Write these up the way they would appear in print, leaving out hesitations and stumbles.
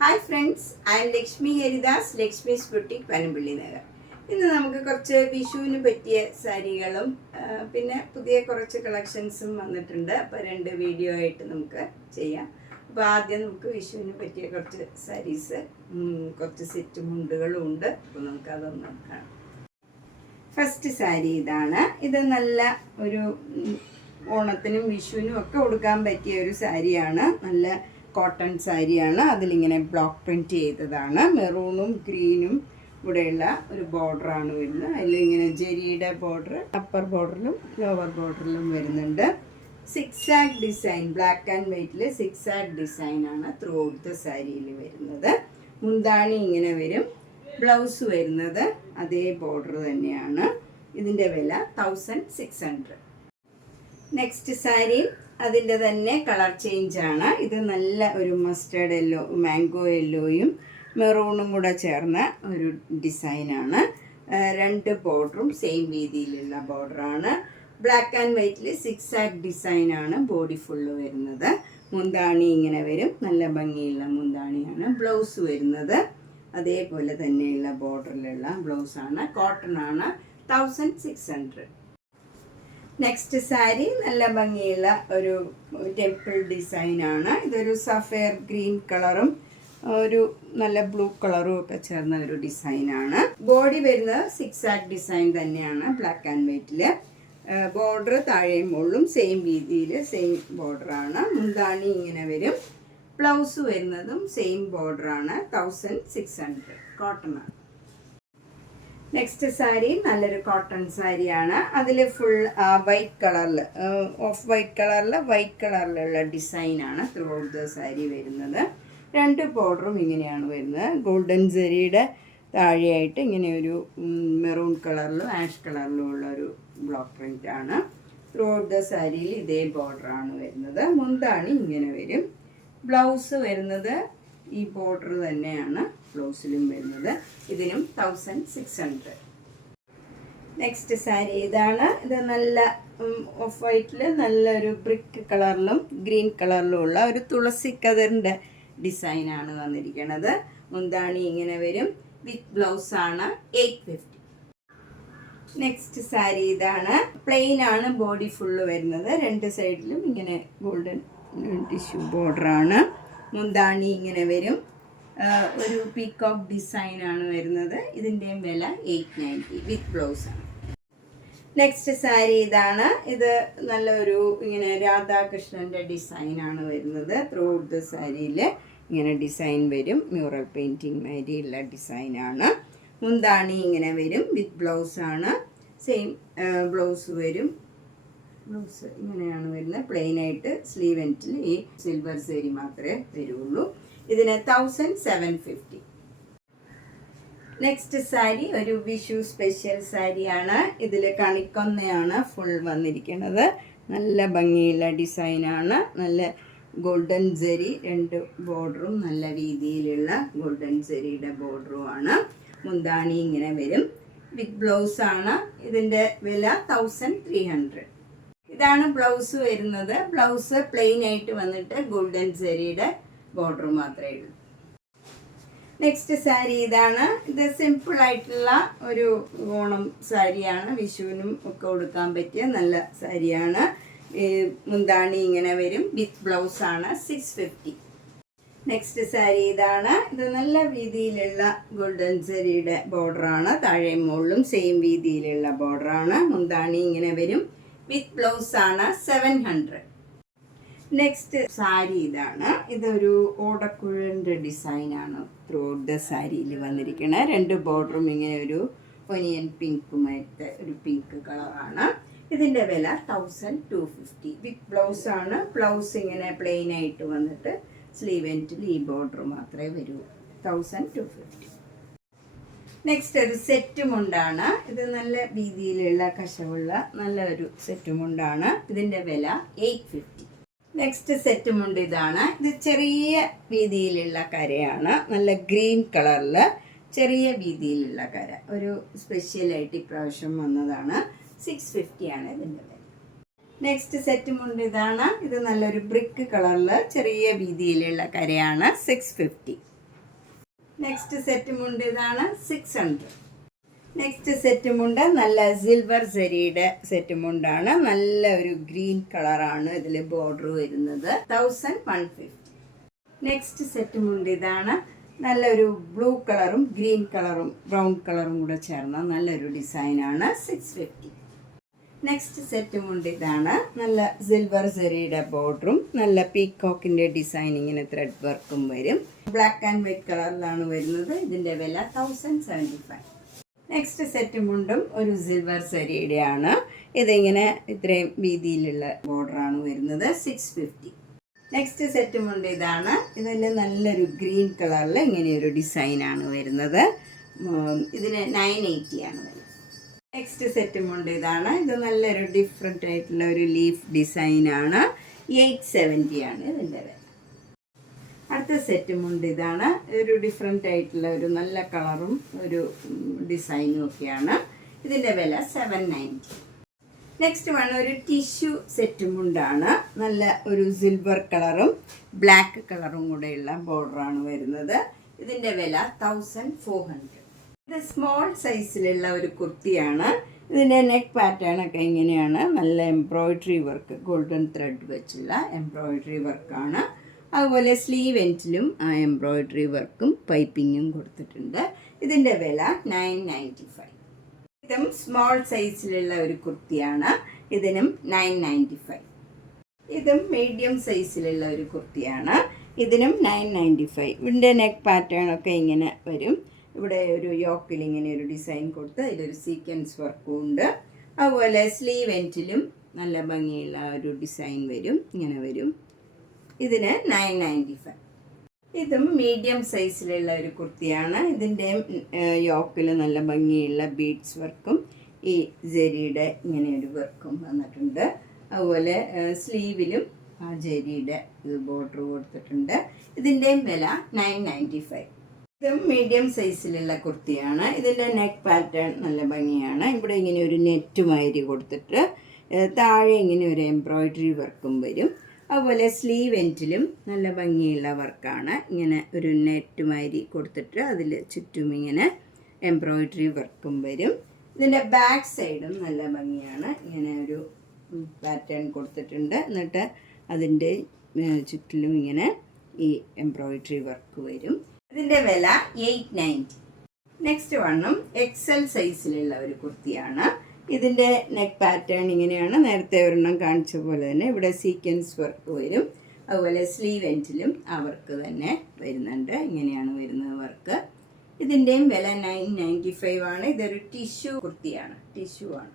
Hi friends, I M Lakshmi Haridas, Lakshmi's boutique, Panampilly Nagar. ഇന്ന് നമുക്ക് കുറച്ച് വിഷുവിന് പറ്റിയ സാരികളും പിന്നെ പുതിയ കുറച്ച് കളക്ഷൻസും വന്നിട്ടുണ്ട്. അപ്പോൾ 2 വീഡിയോ ആയിട്ട് നമുക്ക് ചെയ്യാം. അപ്പോൾ ആദ്യം നമുക്ക് വിഷുവിന് പറ്റിയ കുറച്ച് സാരീസ്, കുറച്ച് സെറ്റ് മുണ്ടുകളും ഉണ്ട്. അപ്പോൾ നമുക്കതൊന്ന് നോക്കാം. ഫസ്റ്റ് സാരി ഇതാണ്. ഇത് നല്ല ഒരു ഓണത്തിനും വിഷുവിനും ഒക്കെ ഉടുക്കാൻ പറ്റിയ ഒരു സാരിയാണ്. നല്ല കോട്ടൺ സാരിയാണ്. അതിലിങ്ങനെ ബ്ലോക്ക് പ്രിൻറ്റ് ചെയ്തതാണ്. മെറൂണും ഗ്രീനും കൂടെയുള്ള ഒരു ബോർഡറാണ് വരുന്നത്. അതിലിങ്ങനെ ജെരിയുടെ ബോർഡർ അപ്പർ ബോർഡറിലും ലോവർ ബോർഡറിലും വരുന്നുണ്ട്. സിക്സാഗ് ഡിസൈൻ, ബ്ലാക്ക് ആൻഡ് വൈറ്റിൽ സിക്സാഗ് ഡിസൈനാണ് ത്രൂ ഔട്ട് ദ സാരിയിൽ വരുന്നത്. മുന്താണി ഇങ്ങനെ വരും. ബ്ലൗസ് വരുന്നത് അതേ ബോർഡർ തന്നെയാണ്. ഇതിൻ്റെ വില 1600. നെക്സ്റ്റ് സാരി അതിൻ്റെ തന്നെ കളർ ചേഞ്ചാണ്. ഇത് നല്ല ഒരു മസ്റ്റേർഡ് യെല്ലോ, മാംഗോ യെല്ലോയും മെറൂണും കൂടെ ചേർന്ന ഒരു ഡിസൈനാണ്. 2 ബോർഡറും സെയിം രീതിയിലുള്ള ബോർഡറാണ്. ബ്ലാക്ക് ആൻഡ് വൈറ്റിൽ സിക്സാഗ് ഡിസൈനാണ് ബോഡി ഫുള്ള് വരുന്നത്. മുന്താണി ഇങ്ങനെ വരും. നല്ല ഭംഗിയുള്ള മുന്താണിയാണ്. ബ്ലൗസ് വരുന്നത് അതേപോലെ തന്നെയുള്ള ബോർഡറിലുള്ള ബ്ലൗസാണ്. കോട്ടൺ ആണ്. 1600. നെക്സ്റ്റ് സാരി നല്ല ഭംഗിയുള്ള ഒരു ടെമ്പിൾ ഡിസൈനാണ്. ഇതൊരു സഫയർ ഗ്രീൻ കളറും ഒരു നല്ല ബ്ലൂ കളറും ഒക്കെ ചേർന്ന ഒരു ഡിസൈനാണ്. ബോഡി വരുന്നത് സിക്സാഗ് ഡിസൈൻ തന്നെയാണ്. ബ്ലാക്ക് ആൻഡ് വൈറ്റിൽ ബോർഡർ താഴെയും മുകളിലും സെയിം രീതിയിൽ സെയിം ബോർഡറാണ്. മുന്താണി ഇങ്ങനെ വരും. ബ്ലൗസ് വരുന്നതും സെയിം ബോർഡറാണ്. 1600. കോട്ടണാണ്. നെക്സ്റ്റ് സാരി നല്ലൊരു കോട്ടൺ സാരിയാണ്. അതിൽ ഫുൾ വൈറ്റ് കളറിൽ, ഓഫ് വൈറ്റ് കളറിലുള്ള ഡിസൈനാണ് ത്രൂ ഔട്ട് ദ സാരി വരുന്നത്. 2 ബോർഡറും ഇങ്ങനെയാണ് വരുന്നത്. ഗോൾഡൻ ജെറിയുടെ താഴെയായിട്ട് ഇങ്ങനെ ഒരു മെറൂൺ കളറിലും ആഷ് കളറിലും ഉള്ള ഒരു ബ്ലോക്ക് പ്രിൻ്റ് ആണ്. ത്രൂ ഔട്ട് ദ സാരിയിൽ ഇതേ ബോർഡറാണ് വരുന്നത്. മുന്താണി ഇങ്ങനെ വരും. ബ്ലൗസ് വരുന്നത് ഈ ബോർഡർ തന്നെയാണ് ബ്ലൗസിലും വരുന്നത്. ഇതിനും 1600. നെക്സ്റ്റ് സാരി ഇതാണ്. ഇത് നല്ല ഓഫ് വൈറ്റിൽ നല്ലൊരു ബ്രിക്ക് കളറിലും ഗ്രീൻ കളറിലും ഉള്ള ഒരു തുളസി കതിറിൻ്റെ ഡിസൈനാണ് വന്നിരിക്കുന്നത്. മുന്താണി ഇങ്ങനെ വരും. വിത്ത് ബ്ലൗസാണ്. 850. നെക്സ്റ്റ് സാരി ഇതാണ്. പ്ലെയിൻ ആണ് ബോഡി ഫുള്ള് വരുന്നത്. 2 സൈഡിലും ഇങ്ങനെ ഗോൾഡൻ ടിഷ്യൂ ബോർഡറാണ്. മുന്താണി ഇങ്ങനെ വരും. ഒരു പീകോക്ക് ഡിസൈനാണ് വരുന്നത്. ഇതിൻ്റെയും വില 890 വിത്ത് ബ്ലൗസാണ്. നെക്സ്റ്റ് സാരി ഇതാണ്. ഇത് നല്ലൊരു ഇങ്ങനെ രാധാകൃഷ്ണൻ്റെ ഡിസൈനാണ് വരുന്നത്. ത്രൂ ഔട്ട് ദ സാരിയിൽ ഇങ്ങനെ ഡിസൈൻ വരും. മ്യൂറൽ പെയിൻറ്റിങ് മാതിരിയുള്ള ഡിസൈനാണ്. മുന്താണി ഇങ്ങനെ വരും. വിത്ത് ബ്ലൗസാണ്. സെയിം ബ്ലൗസ് വരും. ബ്ലൗസ് ഇങ്ങനെയാണ് വരുന്നത്. പ്ലെയിനായിട്ട് സ്ലീവ് എൻഡിൽ ഈ സിൽവർ സാരി മാത്രമേ വരുള്ളൂ. ഇതിന് 1750. നെക്സ്റ്റ് സാരി ഒരു വിഷു സ്പെഷ്യൽ സാരിയാണ്. ഇതിൽ കണിക്കൊന്നയാണ് ഫുൾ വന്നിരിക്കുന്നത്. നല്ല ഭംഗിയുള്ള ഡിസൈനാണ്. നല്ല ഗോൾഡൻ ജെറി 2 ബോർഡറും നല്ല രീതിയിലുള്ള ഗോൾഡൻ ജെറിയുടെ ബോർഡറുമാണ്. മുന്താണി ഇങ്ങനെ വരും. വിത്ത് ബ്ലൗസാണ്. ഇതിൻ്റെ വില 1300. ഇതാണ് ബ്ലൗസ് വരുന്നത്. ബ്ലൗസ് പ്ലെയിൻ ആയിട്ട് വന്നിട്ട് ഗോൾഡൻ ജെറിയുടെ ബോർഡർ മാത്രമേ ഉള്ളൂ. നെക്സ്റ്റ് സാരി ഇതാണ്. ഇത് സിമ്പിൾ ആയിട്ടുള്ള ഒരു ഓണം സാരിയാണ്. വിഷുവിനും ഒക്കെ ഉടുക്കാൻ പറ്റിയ നല്ല സാരിയാണ്. മുന്താണി ഇങ്ങനെ വരും. വിത്ത് ബ്ലൗസാണ്. 650. നെക്സ്റ്റ് സാരി ഇതാണ്. ഇത് നല്ല വീതിയിലുള്ള ഗോൾഡൻ ജെറിയുടെ ബോർഡറാണ്. താഴെയും മുകളിലും സെയിം വീതിയിലുള്ള ബോർഡറാണ്. മുന്താണി ഇങ്ങനെ വരും. വിത്ത് ബ്ലൗസാണ്. 700. നെക്സ്റ്റ് സാരി ഇതാണ്. ഇതൊരു ഓടക്കുഴലിൻ്റെ ഡിസൈനാണ് ത്രൂ ഔട്ട് ദ സാരിയിൽ വന്നിരിക്കുന്നത്. 2 ബോർഡറും ഇങ്ങനെ ഒരു ഒനിയൻ പിങ്കുമായിട്ട് ഒരു പിങ്ക് കളറാണ്. ഇതിൻ്റെ വില 1250 വിത്ത് ബ്ലൗസാണ്. ബ്ലൗസ് ഇങ്ങനെ പ്ലെയിൻ ആയിട്ട് വന്നിട്ട് സ്ലീവ് എൻഡിൽ ഈ ബോർഡർ മാത്രമേ വരൂ. 1250. നെക്സ്റ്റ് ഒരു സെറ്റ് മുണ്ടാണ്. ഇത് നല്ല രീതിയിലുള്ള കശവുള്ള നല്ല ഒരു സെറ്റ് മുണ്ടാണ്. ഇതിൻ്റെ വില 850. നെക്സ്റ്റ് സെറ്റ് മുണ്ട് ഇതാണ്. ഇത് ചെറിയ വീതിയിലുള്ള കരയാണ്. നല്ല ഗ്രീൻ കളറിൽ ചെറിയ വീതിയിലുള്ള കര. ഒരു സ്പെഷ്യലായിട്ട് ഇപ്രാവശ്യം വന്നതാണ്. 650 ആണ് ഇതിൻ്റെ വില. നെക്സ്റ്റ് സെറ്റ് മുണ്ട് ഇതാണ്. ഇത് നല്ലൊരു ബ്രിക്ക് കളറിൽ ചെറിയ വീതിയിലുള്ള കരയാണ്. 650. നെക്സ്റ്റ് സെറ്റ് മുണ്ട് ഇതാണ് 600. നെക്സ്റ്റ് സെറ്റ് മുണ്ട് നല്ല സിൽവർ സെരിയുടെ സെറ്റ് മുണ്ടാണ്. നല്ല ഒരു ഗ്രീൻ കളറാണ് ഇതിൽ ബോർഡർ വരുന്നത്. 1150. നെക്സ്റ്റ് സെറ്റ് മുണ്ട് ഇതാണ്. നല്ലൊരു ബ്ലൂ കളറും ഗ്രീൻ കളറും ബ്രൗൺ കളറും കൂടെ ചേർന്ന നല്ലൊരു ഡിസൈനാണ്. 650. നെക്സ്റ്റ് സെറ്റ് മുണ്ട് ഇതാണ്. നല്ല സിൽവർ സെറിയുടെ ബോർഡറും നല്ല പീക്കോക്കിൻ്റെ ഡിസൈൻ ഇങ്ങനെ ത്രെഡ് വർക്കും വരും. ബ്ലാക്ക് ആൻഡ് വൈറ്റ് കളറിലാണ് വരുന്നത്. ഇതിൻ്റെ വില 1075. നെക്സ്റ്റ് സെറ്റ് മുണ്ടും ഒരു സിൽവർ സെറിയുടെ ആണ്. ഇതിങ്ങനെ ഇത്രയും വീതിയിലുള്ള ബോർഡറാണ് വരുന്നത്. 650. നെക്സ്റ്റ് സെറ്റ് മുണ്ട് ഇതാണ്. ഇതിൽ നല്ലൊരു ഗ്രീൻ കളറിൽ ഇങ്ങനെയൊരു ഡിസൈനാണ് വരുന്നത്. ഇതിന് 980 ആണ് വരുന്നത്. നെക്സ്റ്റ് സെറ്റ് മുണ്ട് ഇതാണ്. ഇത് നല്ലൊരു ഡിഫറെൻ്റ് ആയിട്ടുള്ള ഒരു ലീഫ് ഡിസൈനാണ്. 870 ആണ് ഇതിൻ്റെ വില. അടുത്ത സെറ്റ് മുണ്ട് ഇതാണ്. ഒരു ഡിഫറെൻ്റ് ആയിട്ടുള്ള ഒരു നല്ല കളറും ഒരു ഡിസൈനും ഒക്കെയാണ്. ഇതിൻ്റെ വില 790. നെക്സ്റ്റ് വൺ ഒരു ടിഷ്യൂ സെറ്റ് മുണ്ടാണ്. നല്ല ഒരു സിൽവർ കളറും ബ്ലാക്ക് കളറും കൂടെയുള്ള ബോർഡറാണ് വരുന്നത്. ഇതിൻ്റെ വില 1400. ഇത് സ്മോൾ സൈസിലുള്ള ഒരു കുർത്തിയാണ്. ഇതിൻ്റെ നെക്ക് പാറ്റേൺ ഒക്കെ ഇങ്ങനെയാണ്. നല്ല എംബ്രോയിഡറി വർക്ക്, ഗോൾഡൻ ത്രെഡ് വെച്ചുള്ള എംബ്രോയിഡറി വർക്കാണ്. അതുപോലെ സ്ലീവ് എൻഡിലും ആ എംബ്രോയിഡറി വർക്കും പൈപ്പിങ്ങും കൊടുത്തിട്ടുണ്ട്. ഇതിൻ്റെ വില 995. ഇതും സ്മോൾ സൈസിലുള്ള ഒരു കുർത്തിയാണ്. ഇതിനും 995. ഇതും മീഡിയം സൈസിലുള്ള ഒരു കുർത്തിയാണ്. ഇതിനും 995. ഇതിൻ്റെ നെക്ക് പാറ്റേൺ ഒക്കെ ഇങ്ങനെ വരും. ഇവിടെ ഒരു യോക്കിൽ ഇങ്ങനെ ഒരു ഡിസൈൻ കൊടുത്ത് ഇതിലൊരു സീക്വൻസ് വർക്കും ഉണ്ട്. അതുപോലെ സ്ലീവ് എൻഡിലും നല്ല ഭംഗിയുള്ള ഒരു ഡിസൈൻ വരും. ഇങ്ങനെ വരും. ഇതിന് 995. ഇതും മീഡിയം സൈസിലുള്ള ഒരു കുർത്തിയാണ്. ഇതിൻ്റെ യോക്കിൽ നല്ല ഭംഗിയുള്ള ബീഡ്സ് വർക്കും ഈ ജെരിയുടെ ഇങ്ങനെ ഒരു വർക്കും വന്നിട്ടുണ്ട്. അതുപോലെ സ്ലീവിലും ആ ജെരിയുടെ ബോർഡർ കൊടുത്തിട്ടുണ്ട്. ഇതിൻ്റെയും വില 995. ഇതും മീഡിയം സൈസിലുള്ള കുർത്തിയാണ്. ഇതിൻ്റെ നെക്ക് പാറ്റേൺ നല്ല ഭംഗിയാണ്. ഇവിടെ ഇങ്ങനെ ഒരു നെറ്റ് മാതിരി കൊടുത്തിട്ട് താഴെ ഇങ്ങനെ ഒരു എംബ്രോയിഡറി വർക്കും വരും. അതുപോലെ സ്ലീവ് എൻഡിലും നല്ല ഭംഗിയുള്ള വർക്കാണ്. ഇങ്ങനെ ഒരു നെറ്റ് മാതിരി കൊടുത്തിട്ട് അതിൽ ചുറ്റും ഇങ്ങനെ എംബ്രോയിഡറി വർക്കും വരും. ഇതിൻ്റെ ബാക്ക് സൈഡും നല്ല ഭംഗിയാണ്. ഇങ്ങനെ ഒരു പാറ്റേൺ കൊടുത്തിട്ടുണ്ട്. എന്നിട്ട് അതിൻ്റെ ചുറ്റിലും ഇങ്ങനെ ഈ എംബ്രോയിഡറി വർക്ക് വരും. ഇതിൻ്റെ വില 890. നെക്സ്റ്റ് വണ്ണും എക്സൽ സൈസിലുള്ള ഒരു കുർത്തിയാണ്. ഇതിൻ്റെ നെക്ക് പാറ്റേൺ ഇങ്ങനെയാണ്. നേരത്തെ ഒരെണ്ണം കാണിച്ച പോലെ തന്നെ ഇവിടെ സീക്വൻസ് വർക്ക് വരും. അതുപോലെ സ്ലീവ് എൻഡിലും ആ വർക്ക് തന്നെ വരുന്നുണ്ട്. ഇങ്ങനെയാണ് വരുന്നത് വർക്ക്. ഇതിൻ്റെയും വില 995 ആണ്. ഇതൊരു ടിഷ്യൂ കുർത്തിയാണ്. ടിഷ്യൂ ആണ്.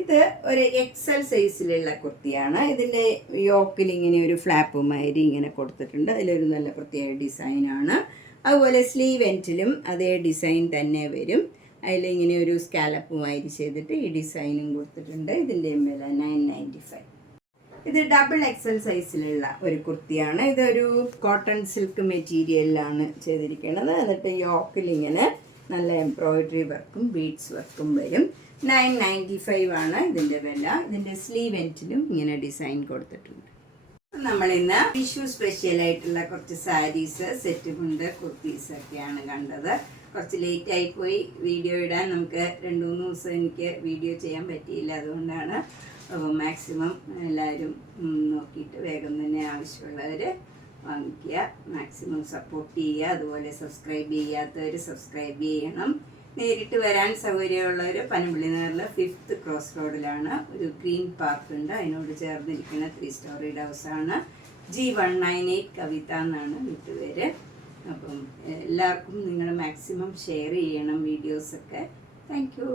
ഇത് ഒരു എക്സൽ സൈസിലുള്ള കുർത്തിയാണ്. ഇതിൻ്റെ യോക്കിൽ ഇങ്ങനെ ഒരു ഫ്ലാപ്പ് മാതിരി ഇങ്ങനെ കൊടുത്തിട്ടുണ്ട്. അതിലൊരു നല്ല പ്രത്യേക ഡിസൈനാണ്. അതുപോലെ സ്ലീവ് എൻഡിലും അതേ ഡിസൈൻ തന്നെ വരും. അതിലിങ്ങനെ ഒരു സ്കാലപ്പ് മാതിരി ചെയ്തിട്ട് ഈ ഡിസൈനും കൊടുത്തിട്ടുണ്ട്. ഇതിൻ്റെയും വില 995. ഇത് ഡബിൾ എക്സൽ സൈസിലുള്ള ഒരു കുർത്തിയാണ്. ഇതൊരു കോട്ടൺ സിൽക്ക് മെറ്റീരിയലിലാണ് ചെയ്തിരിക്കുന്നത്. എന്നിട്ട് യോക്കിൽ ഇങ്ങനെ നല്ല എംബ്രോയിഡറി വർക്കും ബീഡ്സ് വർക്കും വരും. 995 ആണ് ഇതിൻ്റെ വില. ഇതിൻ്റെ സ്ലീവ് എൻഡിലും ഇങ്ങനെ ഡിസൈൻ കൊടുത്തിട്ടുണ്ട്. നമ്മളിന്ന് വിഷു സ്പെഷ്യലായിട്ടുള്ള കുറച്ച് സാരീസ്, സെറ്റ് മുണ്ട്, കുർത്തീസൊക്കെയാണ് കണ്ടത്. കുറച്ച് ലേറ്റായി പോയി വീഡിയോ ഇടാൻ. നമുക്ക് 2-3 ദിവസം എനിക്ക് വീഡിയോ ചെയ്യാൻ പറ്റിയില്ല. അതുകൊണ്ടാണ്. അപ്പോൾ മാക്സിമം എല്ലാവരും നോക്കിയിട്ട് വേഗം തന്നെ ആവശ്യമുള്ളവർ വാങ്ങിക്കുക. മാക്സിമം സപ്പോർട്ട് ചെയ്യുക. അതുപോലെ സബ്സ്ക്രൈബ് ചെയ്യാത്തവർ സബ്സ്ക്രൈബ് ചെയ്യണം. നേരിട്ട് വരാൻ സൗകര്യമുള്ളവർ പനമ്പള്ളി നഗറിൽ 5th ക്രോസ് റോഡിലാണ് ഒരു ഗ്രീൻ പാർക്ക് ഉണ്ട്. അതിനോട് ചേർന്നിരിക്കുന്ന 3 സ്റ്റോറിയുടെ ഹൗസാണ്. G198 കവിത എന്നാണ് വീട്ടുപേര്. അപ്പം എല്ലാവർക്കും നിങ്ങൾ മാക്സിമം ഷെയർ ചെയ്യണം വീഡിയോസൊക്കെ. Thank you.